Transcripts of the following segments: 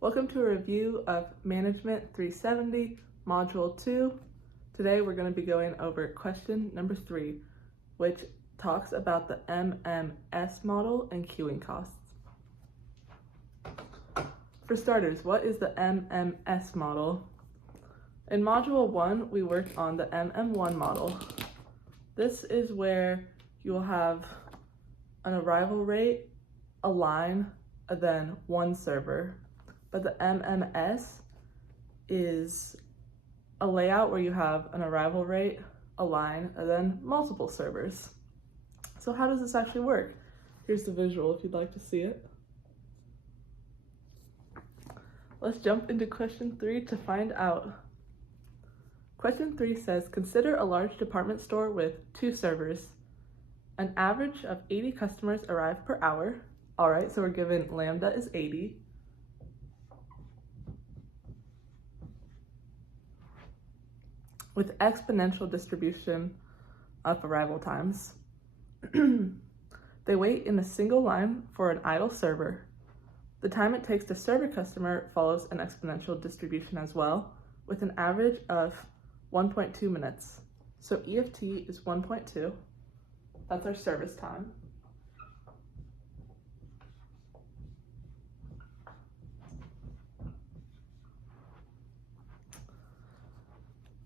Welcome to a review of Management 370, Module 2. Today we're going to be going over question number 3, which talks about the MMS model and queuing costs. For starters, what is the MMS model? In Module 1, we worked on the MM1 model. This is where you will have an arrival rate, a line, and then one server. But the MMS is a layout where you have an arrival rate, a line, and then multiple servers. So how does this actually work? Here's the visual if you'd like to see it. Let's jump into question 3 to find out. Question 3 says, consider a large department store with 2 servers. An average of 80 customers arrive per hour. All right, so we're given lambda is 80. With exponential distribution of arrival times. They wait in a single line for an idle server. The time it takes to serve a customer follows an exponential distribution as well, with an average of 1.2 minutes. So EFT is 1.2. That's our service time.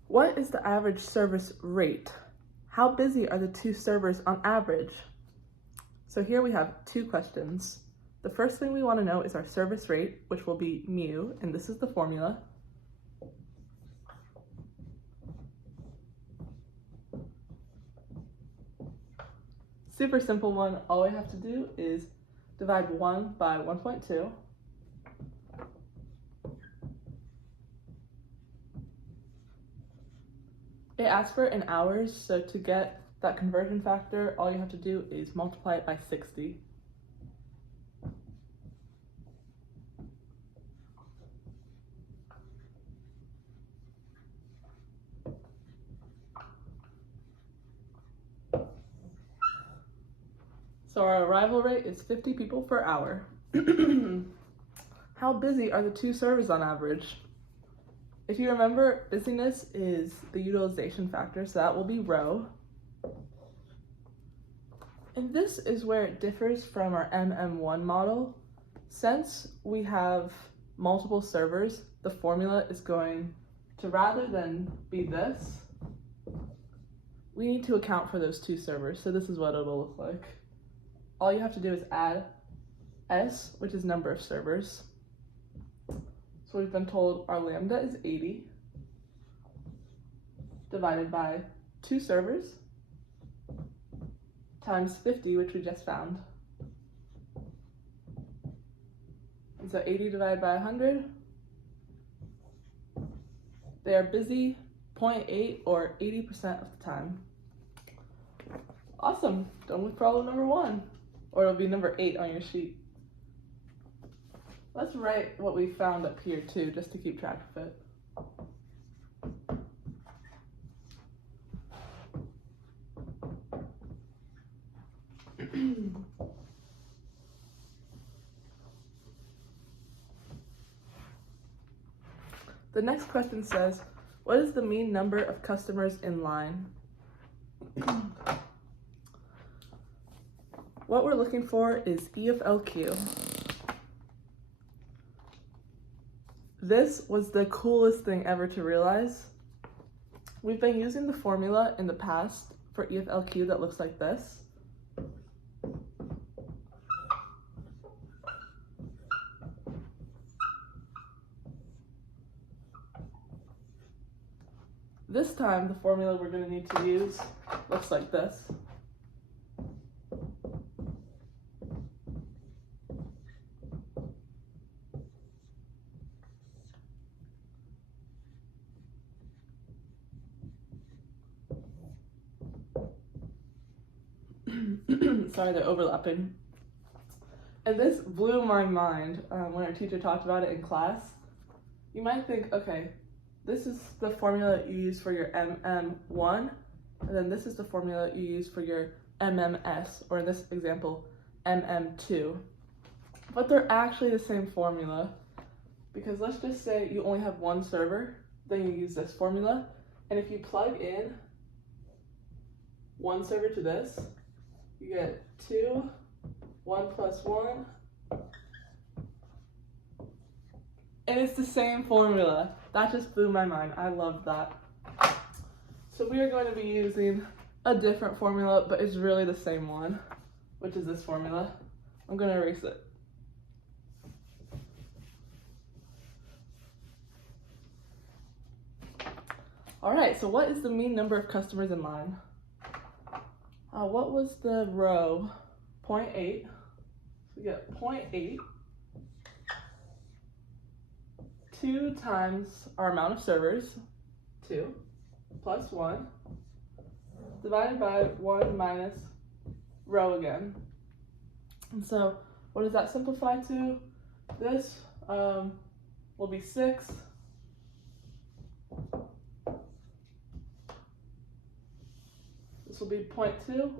What is the average service rate? How busy are the 2 servers on average? So here we have 2 questions. The first thing we want to know is our service rate, which will be mu, and this is the formula. Super simple one. All we have to do is divide 1 by 1.2. It asks for in hours, so to get that conversion factor, all you have to do is multiply it by 60. So our arrival rate is 50 people per hour. How busy are the 2 servers on average? If you remember, busyness is the utilization factor, so that will be rho. And this is where it differs from our MM1 model. Since we have multiple servers, the formula is going to, rather than be this, we need to account for those 2 servers. So this is what it'll look like. All you have to do is add S, which is number of servers. So we've been told our lambda is 80 divided by 2 servers times 50, which we just found. And so 80 divided by 100, they are busy 0.8 or 80% of the time. Awesome, done with problem number 1, or it'll be number 8 on your sheet. Let's write what we found up here too, just to keep track of it. The next question says, what is the mean number of customers in line? What we're looking for is E of LQ. This was the coolest thing ever to realize. We've been using the formula in the past for E of LQ that looks like this. This time, the formula we're going to need to use looks like this. Sorry, they're overlapping. And this blew my mind when our teacher talked about it in class. You might think, okay, this is the formula you use for your MM1, and then this is the formula you use for your MMS, or in this example, MM2. But they're actually the same formula. because let's just say you only have one server, then you use this formula, and if you plug in one server to this, you get 2, 1 plus 1, and it's the same formula. That just blew my mind. I loved that. So we are going to be using a different formula, but it's really the same one, which is this formula. I'm going to erase it. All right, so what is the mean number of customers in line? What was the row? 0.8. So we get 0.8. 2 times our amount of servers, 2, plus 1, divided by 1 minus row again. And so what does that simplify to? This will be 6. This will be 0.2.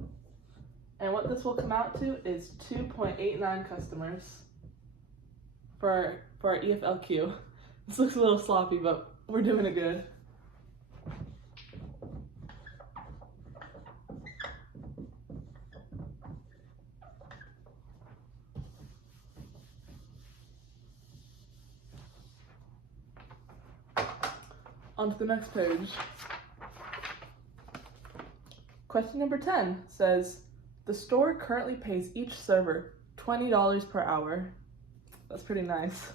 And what this will come out to is 2.89 customers for our EFLQ. This looks a little sloppy, but we're doing it good. On to the next page. Question number 10 says, the store currently pays each server $20 per hour. That's pretty nice.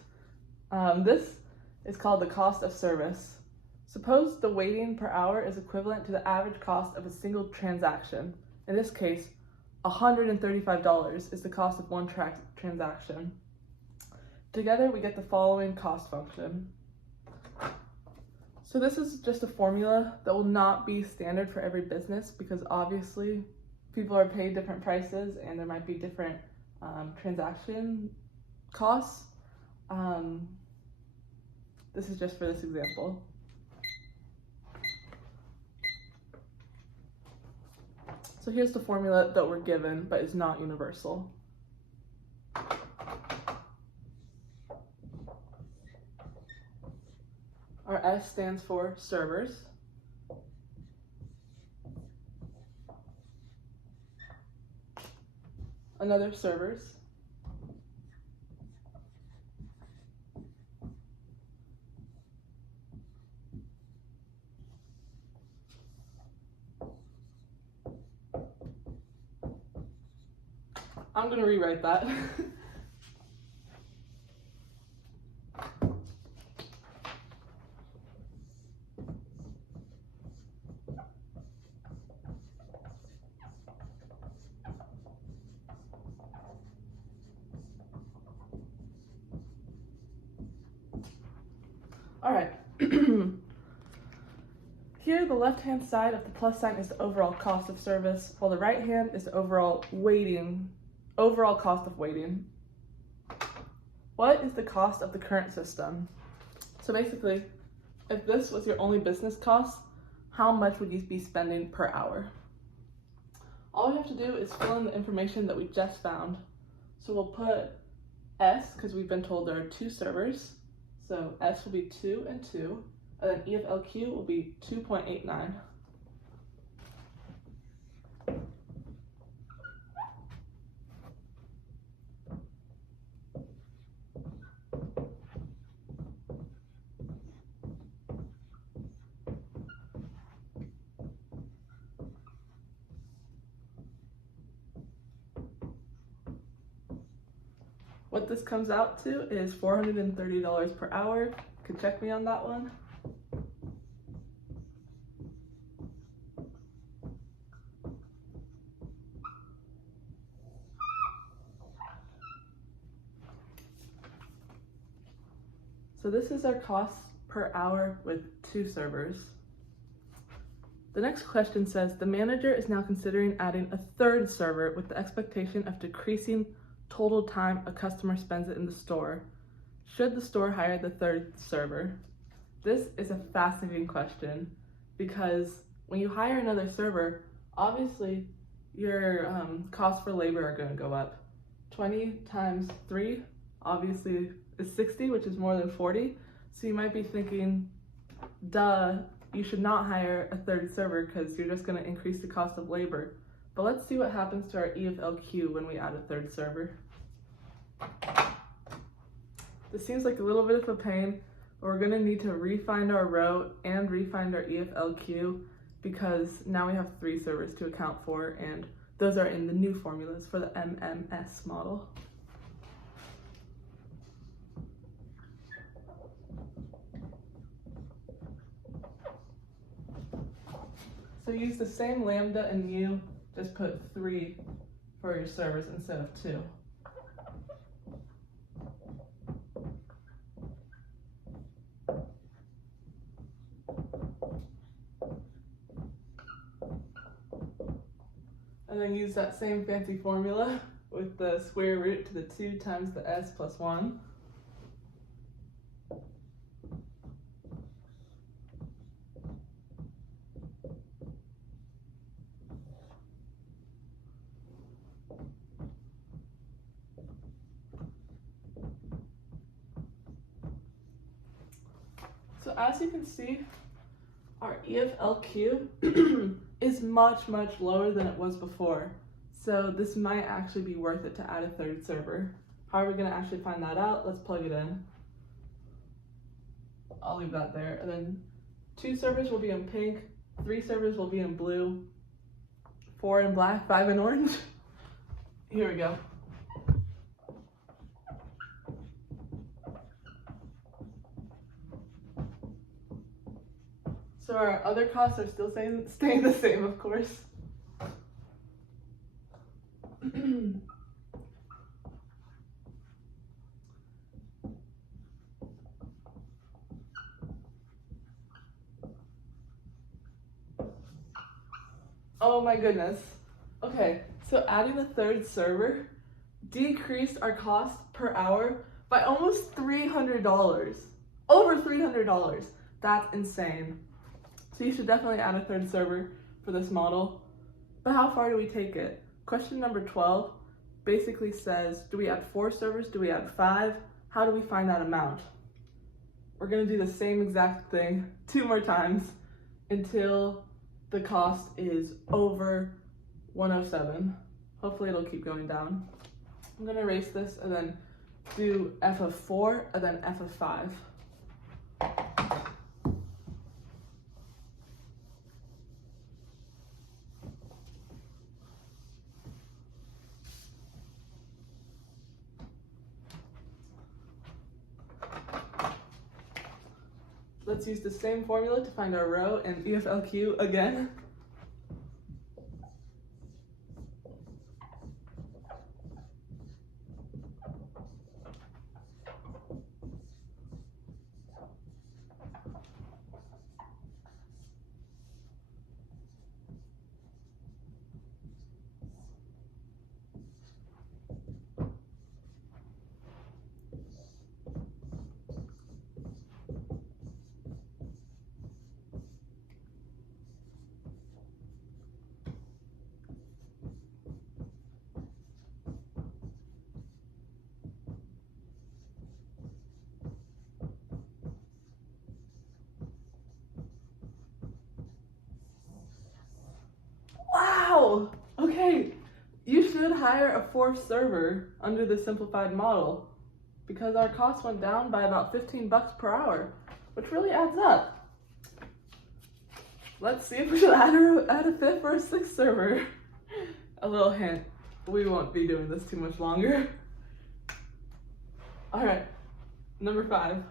This is called the cost of service. Suppose the waiting per hour is equivalent to the average cost of a single transaction. In this case, $135 is the cost of one transaction. Together, we get the following cost function. So this is just a formula that will not be standard for every business because obviously people are paid different prices and there might be different transaction costs. This is just for this example. So here's the formula that we're given, but it's not universal. Our S stands for servers. Another servers. I'm going to rewrite that. All right. Here, the left-hand side of the plus sign is the overall cost of service, while the right hand is the overall cost of waiting. What is the cost of the current system? So basically, if this was your only business cost, how much would you be spending per hour? All we have to do is fill in the information that we just found. So we'll put S, because we've been told there are 2 servers. So S will be 2 and 2, and then EFLQ will be 2.89. What this comes out to is $430 per hour. You can check me on that one. So this is our cost per hour with 2 servers. The next question says, the manager is now considering adding a 3rd server with the expectation of decreasing total time a customer spends it in the store. Should the store hire the 3rd server? This is a fascinating question because when you hire another server, obviously your costs for labor are going to go up. 20 times 3 obviously is 60, which is more than 40. So you might be thinking, duh, you should not hire a third server because you're just going to increase the cost of labor. But let's see what happens to our EFLQ when we add a third server. This seems like a little bit of a pain, but we're going to need to refind our row and refind our EFLQ because now we have 3 servers to account for, and those are in the new formulas for the MMS model. So use the same lambda and mu, just put 3 for your servers instead of 2. And then use that same fancy formula with the square root to the 2 times the s plus 1. So as you can see, our EFLQ is much lower than it was before. So this might actually be worth it to add a third server. How are we going to actually find that out? Let's plug it in. I'll leave that there. And then 2 servers will be in pink, 3 servers will be in blue, 4 in black, 5 in orange. Here we go. So our other costs are still staying the same, of course. Oh my goodness. Okay, so adding the third server decreased our cost per hour by almost $300. Over $300. That's insane. So you should definitely add a third server for this model. But how far do we take it? Question number 12 basically says, do we add 4 servers? Do we add 5? How do we find that amount? We're going to do the same exact thing 2 more times until the cost is over 107. Hopefully it'll keep going down. I'm going to erase this and then do f of 4 and then f of 5. Let's use the same formula to find our row and EFLQ again. Wow! Okay, you should hire a 4th server under the simplified model because our cost went down by about 15 bucks per hour, which really adds up. Let's see if we should add a 5th or a 6th server. A little hint, we won't be doing this too much longer. All right, number 5.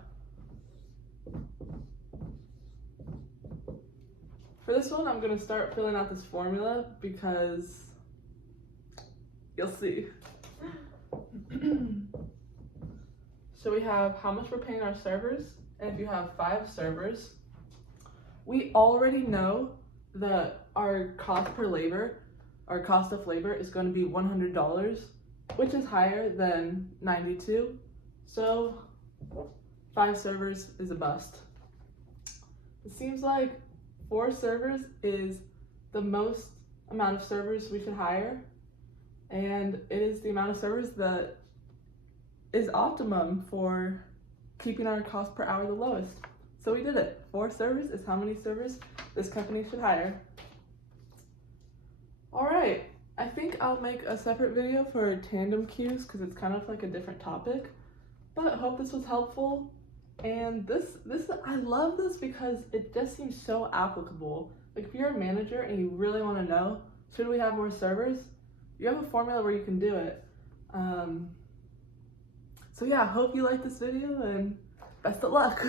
For this one, I'm going to start filling out this formula because you'll see. So we have how much we're paying our servers, and if you have 5 servers, we already know that our cost per labor, our cost of labor is going to be $100, which is higher than 92. So 5 servers is a bust. It seems like 4 servers is the most amount of servers we should hire, and it is the amount of servers that is optimum for keeping our cost per hour the lowest. So we did it. 4 servers is how many servers this company should hire. All right, I think I'll make a separate video for tandem queues because it's kind of like a different topic, but I hope this was helpful. And this I love this because it just seems so applicable. Like if you're a manager and you really want to know, should we have more servers? You have a formula where you can do it. So yeah, I hope you liked this video and best of luck.